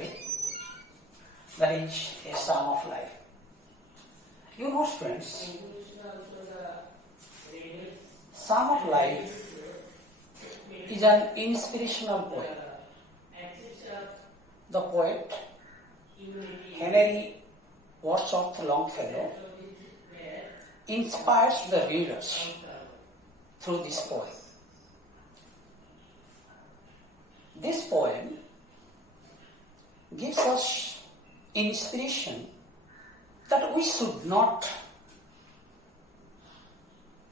theory, that is a sum of life. You know, students, Sum of Life is an inspirational poem. The poet, Henry Wadsworth Longfellow, inspires the readers through this poem. This poem gives us inspiration that we should not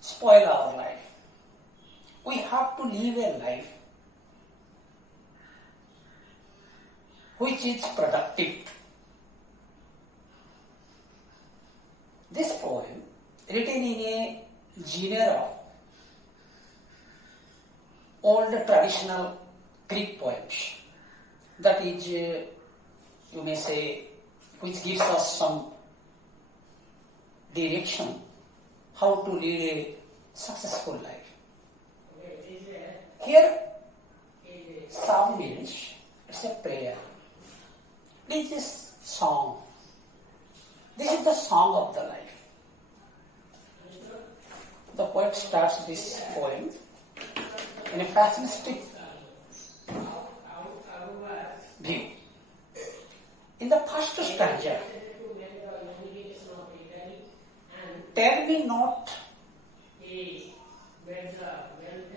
spoil our life. We have to live a life which is productive. This poem, written in a genre of old traditional Greek poems, that is, you may say, which gives us some direction how to lead a successful life. Here, psalm means it's a prayer. This is song. This is the song of the life. The poet starts this poem in a pessimistic view. In the first stanza, tell me not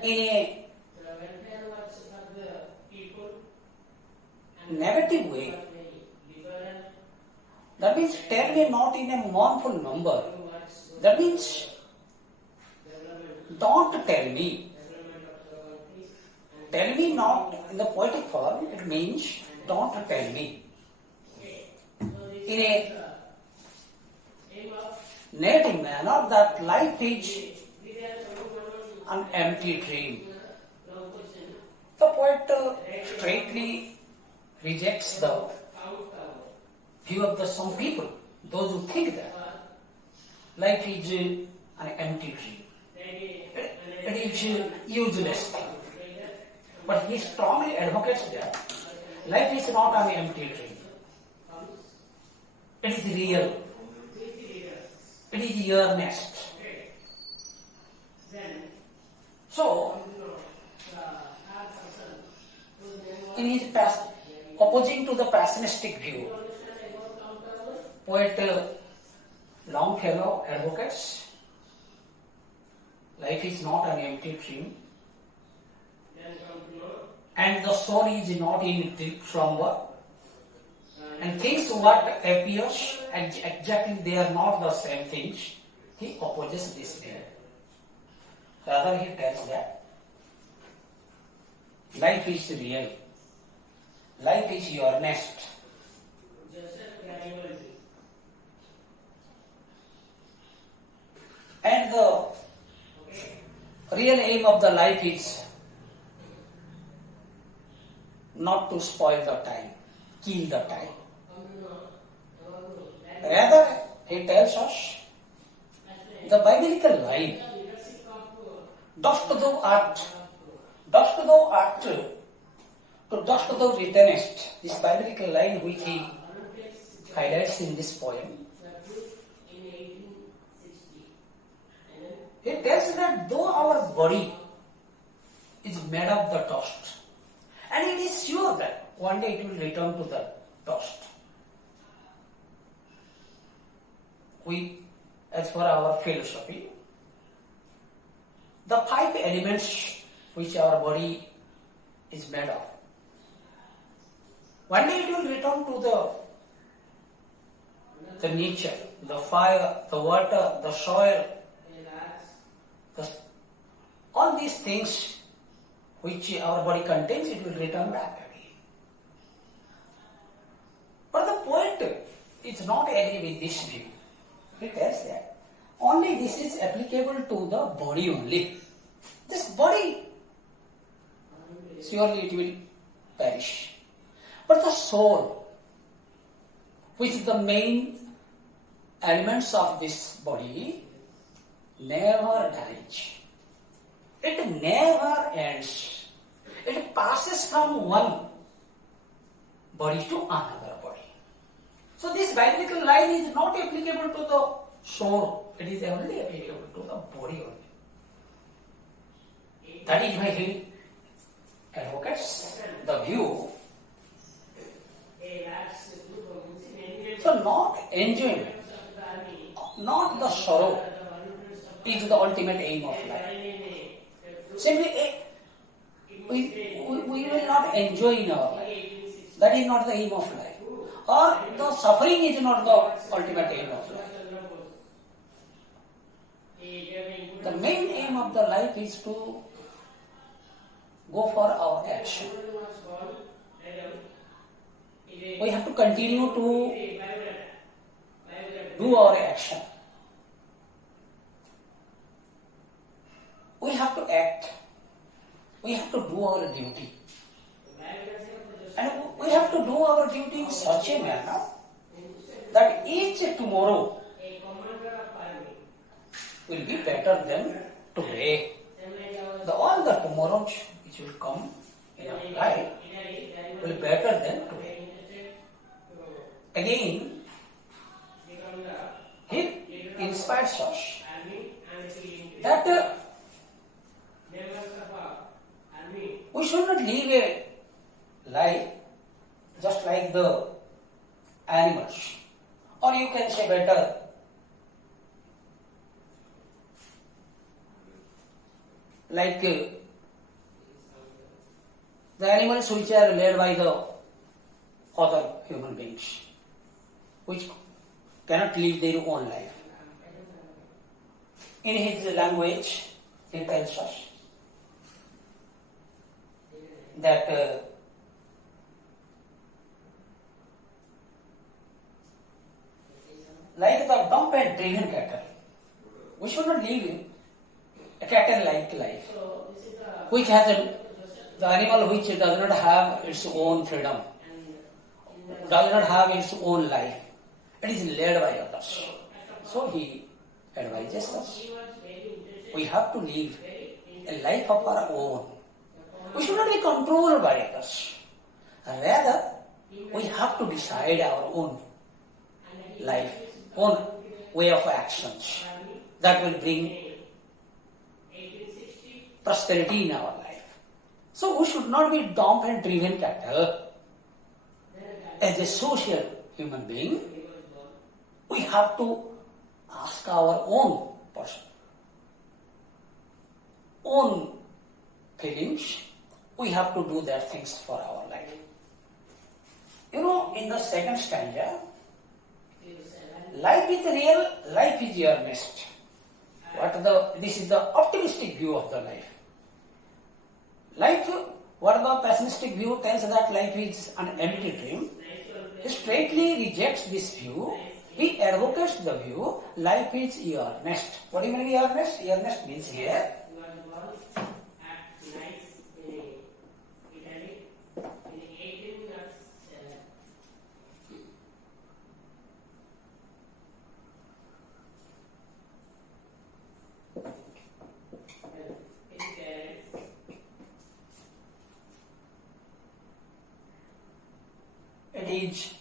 in a negative way. That means tell me not in a mournful number. That means don't tell me. Tell me not in the poetic form, it means don't tell me. In a negative manner, that life is an empty dream. The poet straightly rejects the view of some people, those who think that life is an empty dream. It is a useless thing. But he strongly advocates that life is not an empty dream. It is real. It is earnest. So, in his opposing to the pessimistic view, poet Longfellow advocates life is not an empty dream, and the soul is not in deep slumber, and things what appears exactly they are not the same things. He opposes this view. Rather, he tells that life is real, life is earnest. And the real aim of the life is not to spoil the time, kill the time. Rather, he tells us the biblical line, dost thou art, to dust thou returnest. This biblical line which he highlights in this poem. He tells that though our body is made of the dust, and it is sure that one day it will return to the dust. We, as per our philosophy, the 5 elements which our body is made of, one day it will return to the nature, the fire, the water, the soil, all these things which our body contains, it will return back again. But the poet is not agree with this view. He tells that only this is applicable to the body only. This body, surely it will perish. But the soul, which is the main elements of this body, never dies. It never ends. It passes from one body to another body. So this biological line is not applicable to the soul, it is only applicable to the body only. That is why he advocates the view. So not enjoyment, not the sorrow is the ultimate aim of life. Simply we will not enjoy in our life. That is not the aim of life. Or the suffering is not the ultimate aim of life. The main aim of the life is to go for our action. We have to continue to do our action. We have to act. We have to do our duty. And we have to do our duty in such a manner that each tomorrow will be better than today. All the tomorrows which will come in our life will be better than today. Again, he inspires us that we should not live a life just like the animals, or you can say better, like the animals which are led by the other human beings, which cannot live their own life. In his language, he tells us that like the dumb and driven cattle, we should not live a cattle-like life, which has the animal which does not have its own freedom, does not have its own life. It is led by others. So he advises us. We have to live a life of our own. We should not be controlled by others. Rather, we have to decide our own life, own way of actions that will bring prosperity in our life. So we should not be dumb and driven cattle. As a social human being, we have to ask our own person, own feelings. We have to do that things for our life. You know, in the second stanza, life is real, life is earnest. This is the optimistic view of the life. Life, what the pessimistic view tells that life is an empty dream, he straightly rejects this view. He advocates the view, life is earnest. What do you mean earnest? Earnest means here, it is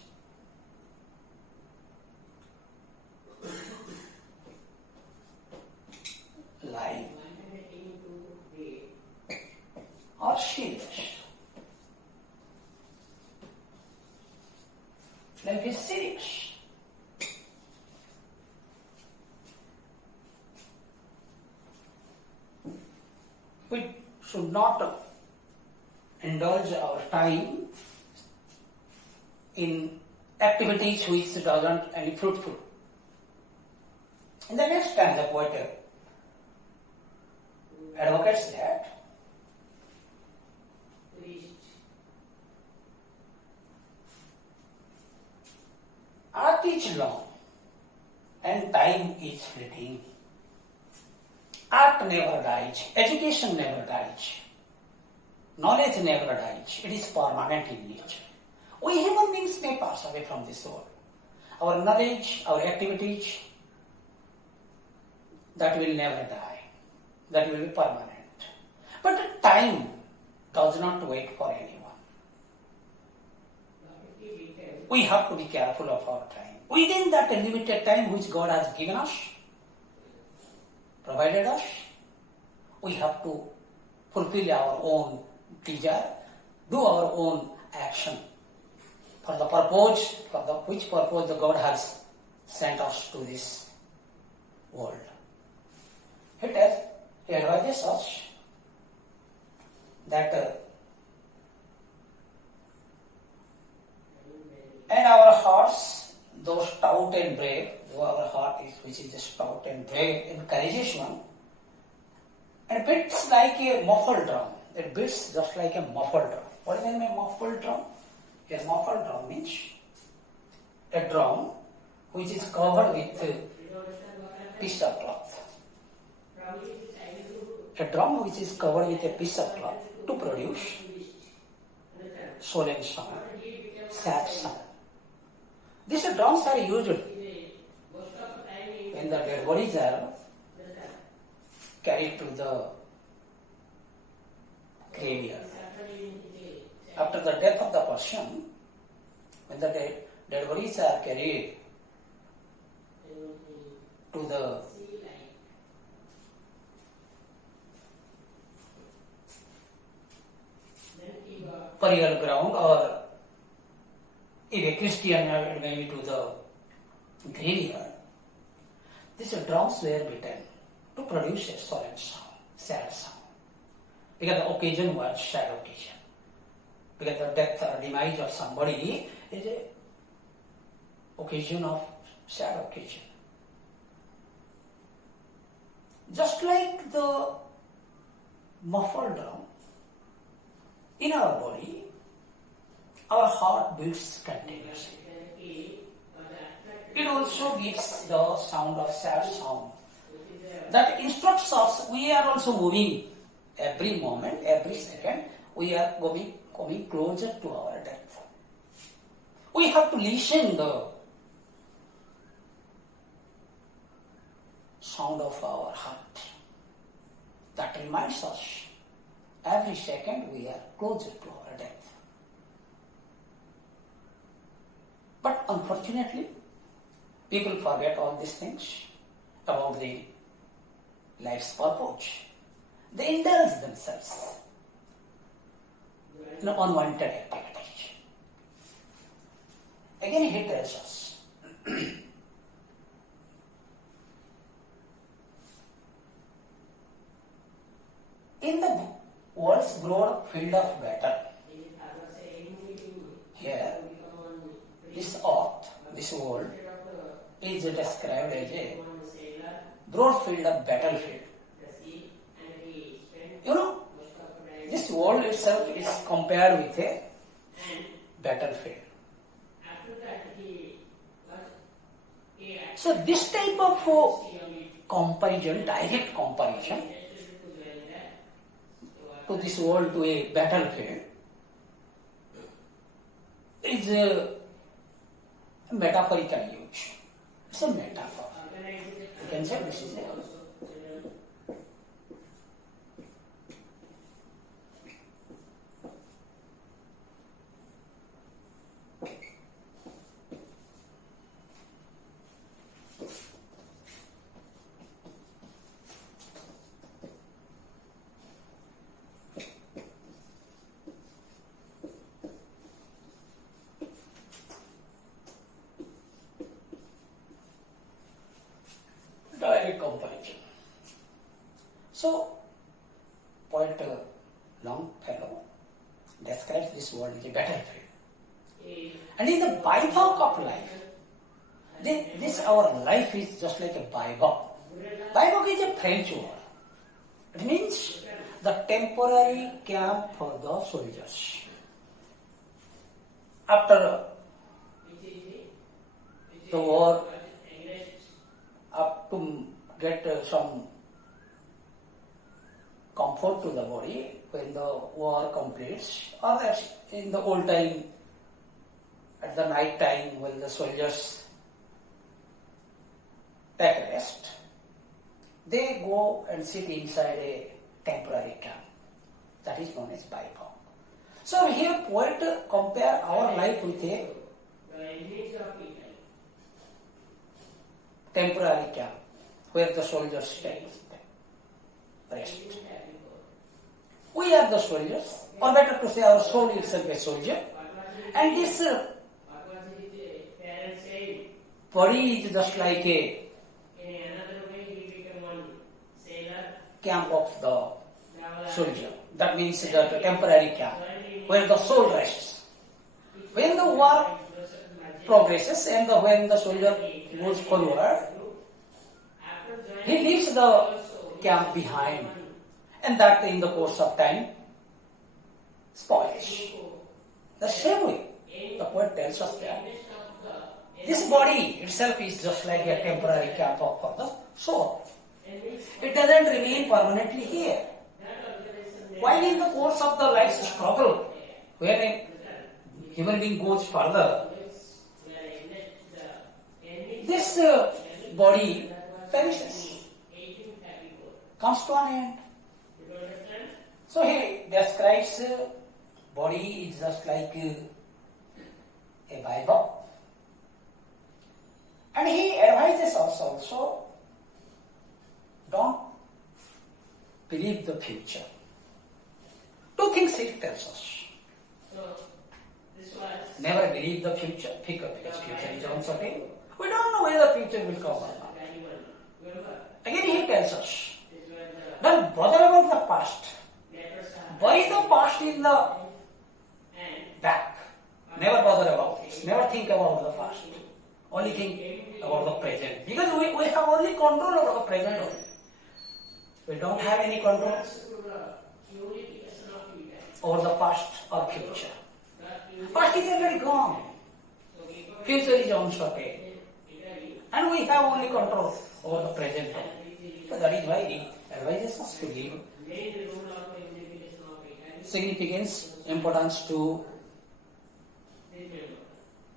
life or serious. Life is serious. We should not indulge our time in activities which doesn't any fruitful. In the next time, the poet advocates that art is long and time is fleeting. Art never dies, education never dies, knowledge never dies. It is permanent in nature. We human beings may pass away from this world. Our knowledge, our activities, that will never die. That will be permanent. But time does not wait for anyone. we have to be careful of our time. Within that limited time which God has given us, provided us, we have to fulfill our own desire, do our own action for the purpose, which purpose the God has sent us to this world. He advises us that and our hearts, though stout and brave, though our heart is which is stout and brave and courageous one, and beats like a muffled drum. It beats just like a muffled drum. What do you mean by muffled drum? A muffled drum means a drum which is covered with a piece of cloth. A drum which is covered with a piece of cloth to produce solemn sound, sad sound. These drums are used when the dead bodies are carried to the graveyard. After the death of the person, when the dead bodies are carried to the burial ground, or if a Christian maybe to the graveyard, these drums were beaten to produce a solemn sound, sad sound. Because the occasion was sad occasion. Because the death or demise of somebody is a occasion of sad occasion. Just like the muffled drum, in our body, our heart beats continuously. It also gives the sound of sad sound. That instructs us, we are also moving every moment, every second, we are coming closer to our death. We have to listen the sound of our heart. That reminds us, every second we are closer to our death. But unfortunately, people forget all these things about the life's purpose. They indulge themselves in unwanted activities. Again, he tells us, in the world's broad field of battle, here, this earth, this world, is described as a broad field of battlefield. You know, this world itself is compared with a battlefield. So this type of comparison, direct comparison to this world, to a battlefield, is a metaphorical use. It's a metaphor. You can say this is a direct comparison. So, poet Longfellow describes this world as a battlefield. And in the bivouac of life, this our life is just like a bivouac. Bivouac is a French word. It means the temporary camp for the soldiers. After the war, up to get some comfort to the body when the war completes, or as in the old time, at the night time when the soldiers take rest, they go and sit inside a temporary camp. That is known as bivouac. So here poet compare our life with a temporary camp where the soldiers stay. Rest. We are the soldiers, or better to say our soul itself a soldier. And this body is just like a camp of the soldier. That means the temporary camp where the soul rests. When the war progresses and when the soldier goes forward, he leaves the camp behind, and that in the course of time spoils. The same way, the poet tells us that this body itself is just like a temporary camp for the soul. It doesn't remain permanently here. While in the course of the life's struggle, when a human being goes further, this body perishes, comes to an end. So he describes body is just like a Bible. And he advises us also, don't believe the future. Two things he tells us. Never believe the future, because future is uncertain. We don't know whether the future will come or not. Again he tells us, don't bother about the past. Bury the past in the back. Never bother about this. Never think about the past. Only think about the present. Because we have only control over the present only. We don't have any control over the past or future. Past is already gone. Future is uncertain. And we have only control over the present only. So that is why he advises us to give significance, importance to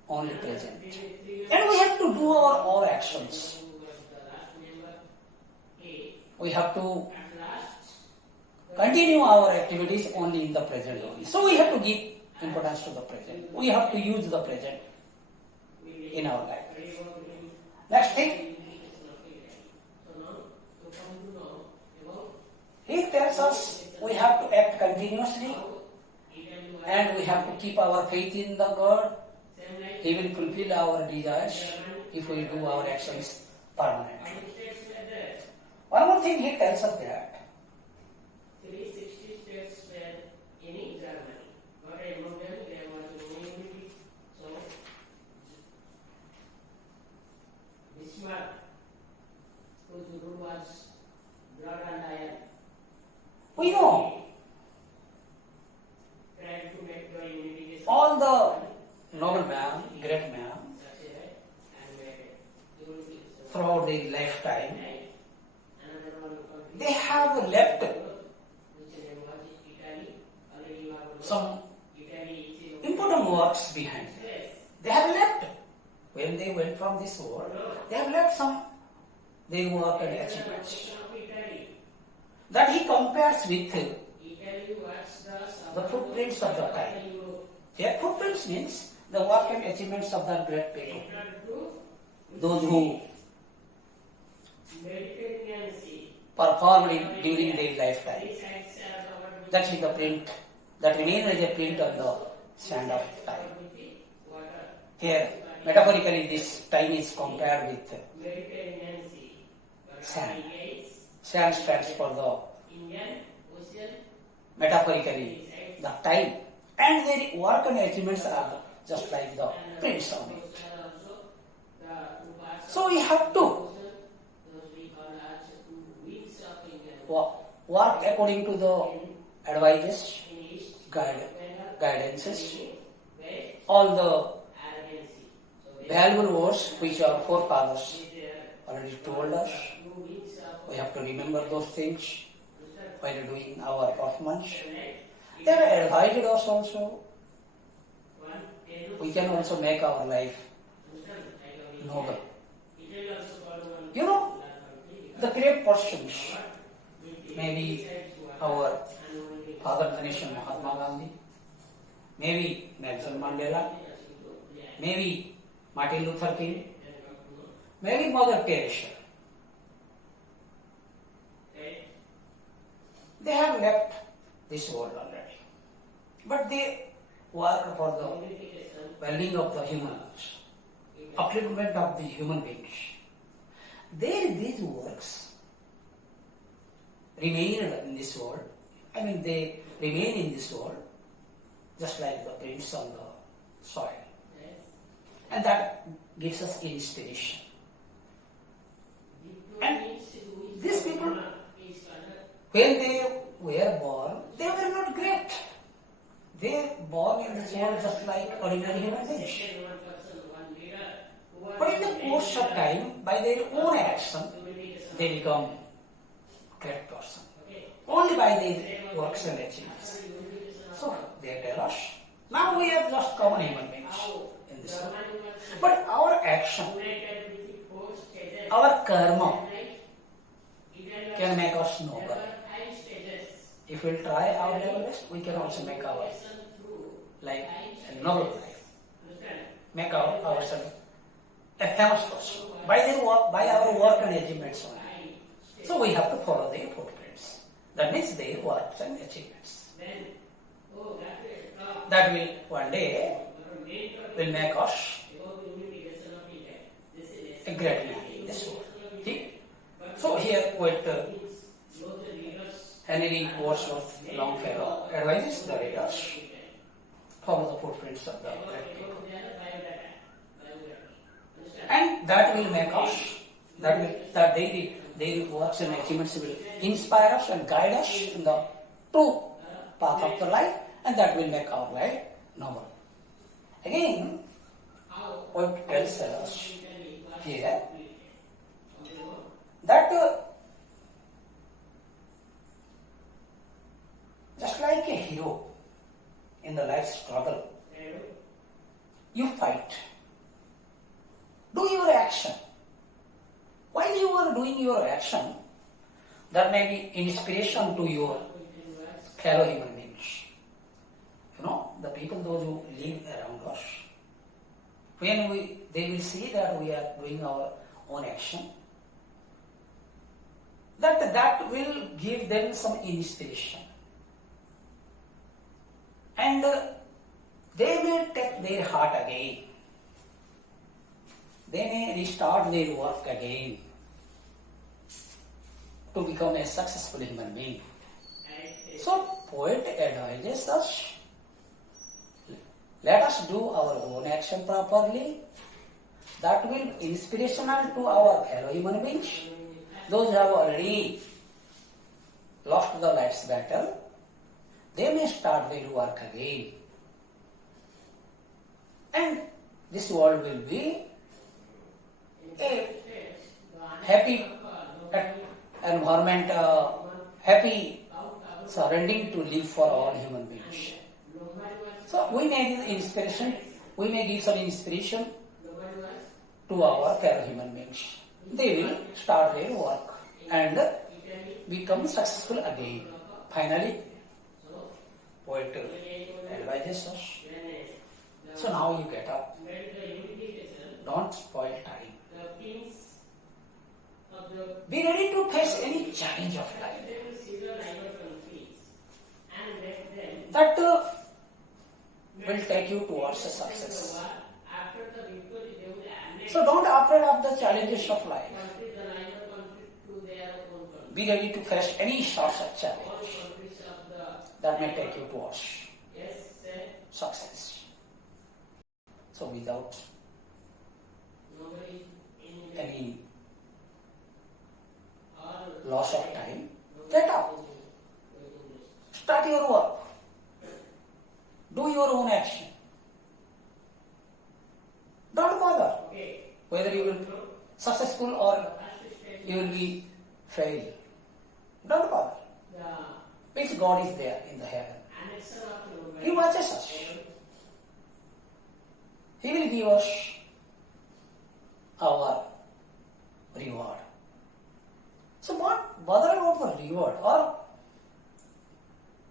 only present. And we have to do our all actions. We have to continue our activities only in the present only. So we have to give importance to the present. We have to use the present in our life. Next thing, he tells us we have to act continuously and we have to keep our faith in the God. He will fulfill our desires if we do our actions permanently. One more thing he tells us that 360 states were in Germany, but among them there was no unity. So Bismarck, whose rule was blood and iron, we know tried to make the unity. all the noble man, great man, throughout their lifetime, they have left some important works behind. They have left, when they went from this world, they have left some their work and achievements. That he compares with the footprints of the time. Their footprints means the work and achievements of the great people. Those who performed during their lifetime. That is the print, that remains as a print on the sand of time. Here, metaphorically, this time is compared with sand. Sand stands for the, metaphorically, the time. And their work and achievements are just like the prints on it. So we have to work according to the advices, guidances, all the valuable words which our forefathers already told us. We have to remember those things while doing our performance. They have advised us also. We can also make our life noble. You know, the great persons, maybe our father of the nation Mahatma Gandhi, maybe Nelson Mandela, maybe Martin Luther King, maybe Mother Teresa. Right? They have left this world already. But they work for the well-being of the humans, upliftment of the human beings. These works remain in this world. They remain in this world just like the prints on the soil. Yes. And that gives us inspiration. And these people, when they were born, they were not great. They were born in this world just like ordinary human beings. But in the course of time, by their own action, they become great person. Only by their works and achievements. So they tell us, now we are just common human beings in this world. But our action, our karma can make us noble. If we try our level best, we can also make our life a noble life. Make ourselves a famous person by our work and achievements only. So we have to follow their footprints. That means their works and achievements. That will one day will make us a great man in this world. See? So here with Henry Wordsworth Longfellow advises the readers follow the footprints of the great people. And that will make us, that daily works and achievements will inspire us and guide us in the true path of the life, and that will make our life noble. Again, what tells us here that just like a hero in the life struggle, you fight. Do your action. While you are doing your action, that may be inspiration to your fellow human beings. The people those who live around us. When they will see that we are doing our own action, that will give them some inspiration. And they may take their heart again. They may restart their work again to become a successful human being. So, poet advises us, let us do our own action properly. That will be inspirational to our fellow human beings. Those who have already lost the life's battle, they may start their work again. And this world will be a happy environment, happy surrounding to live for all human beings. So we may give inspiration, we may give some inspiration to our fellow human beings. They will start their work and become successful again. Finally, poet advises us. So now you get up. Don't spoil time. Be ready to face any challenge of life. That will take you towards a success. So don't afraid of the challenges of life. Be ready to face any sorts of challenge that may take you towards success. So without any loss of time, get up. Start your work. Do your own action. Don't bother whether you will successful or you will be fail. Don't bother. Because God is there in the heaven. He watches us. He will give us our reward. So don't bother about the reward or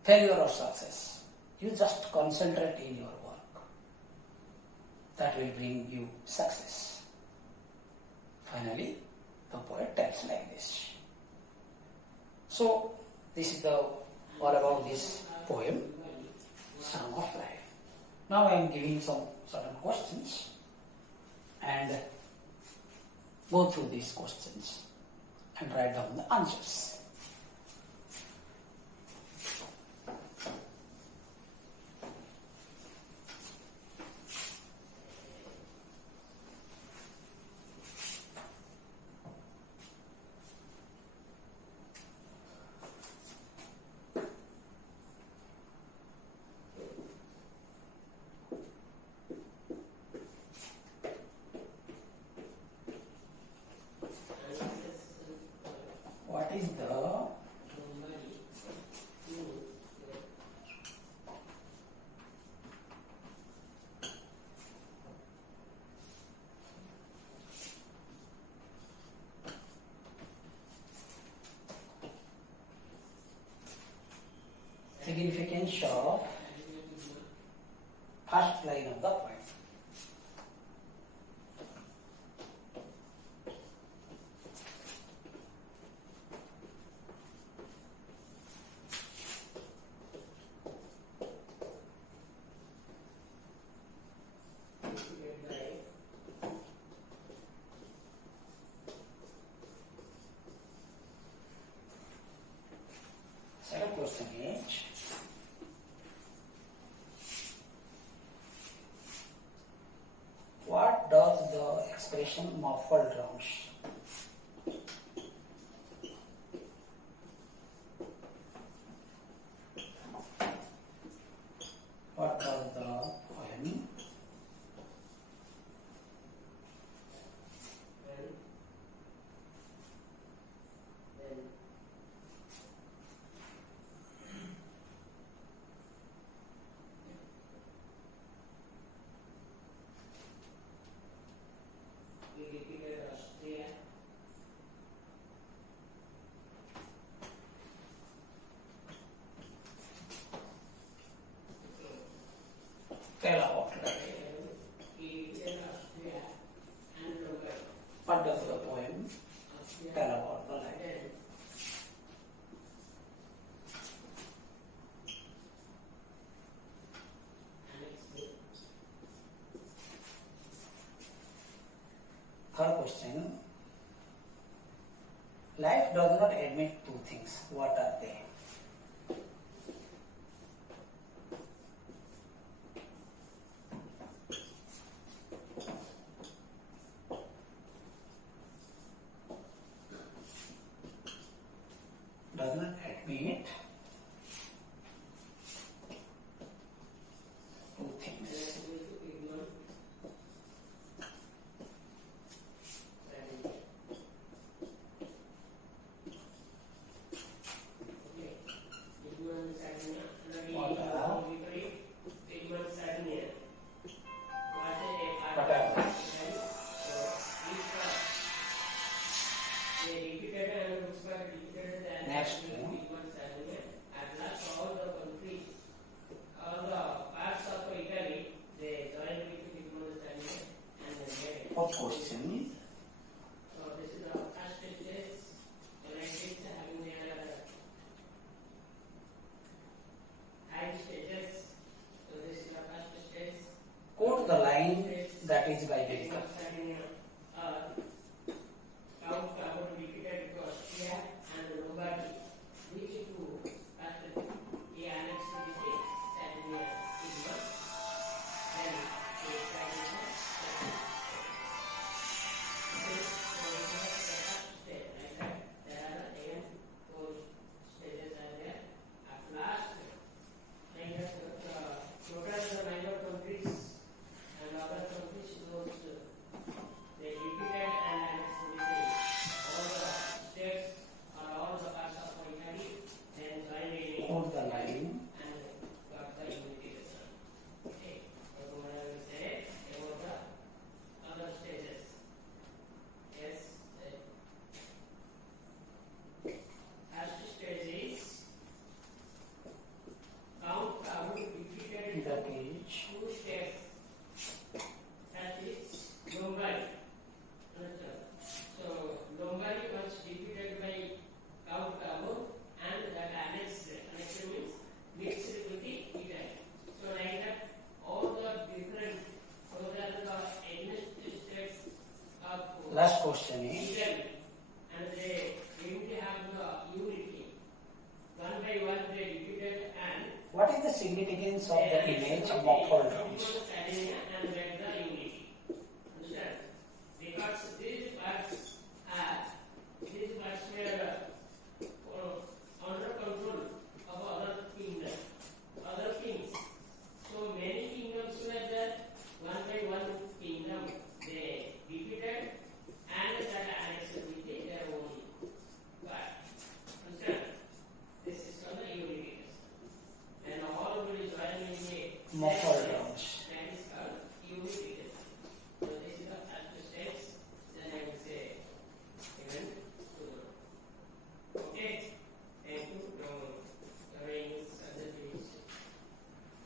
failure or success. You just concentrate in your work. That will bring you success. Finally, the poet tells like this. So, this is the all about this poem, Song of Life. Now I am giving some certain questions and go through these questions and write down the answers. What is the significance of first line of the poem? Second question is, what does the expression muffled drums? What does the poem tell about like what does the poem tell about the life? Third question, life does not admit two things. What are they? Does not admit two things. What are next one? Fourth question, quote the line that is by Vikash. last question is, equal, and they unity have the unity. One by one they repeated and what is the significance of the image muffled drums? and get the unity. Understand? Because these birds were under control of other kings. So many kingdoms were there. One by one kingdom they repeated and that annexed with their own bird. Understand? This is called the unity. And all will join in a Muffled drums. that is called unity. So this is the first stage. Then I will say even to okay. Thank you. Now your English subject is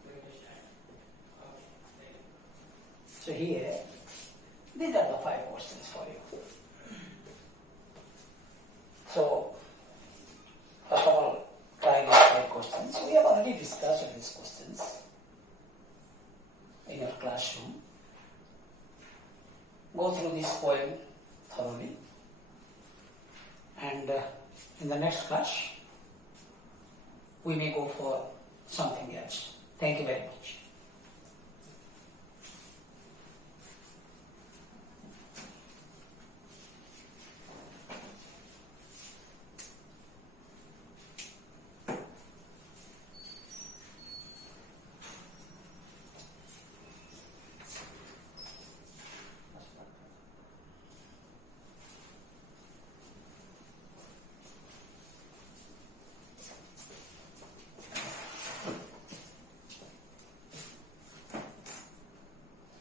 going to start. Okay. Thank you. So here, these are the 5 questions for you. So, first of all, try these 5 questions. We have already discussed these questions in your classroom. Go through this poem thoroughly. And in the next class, we may go for something else. Thank you very much.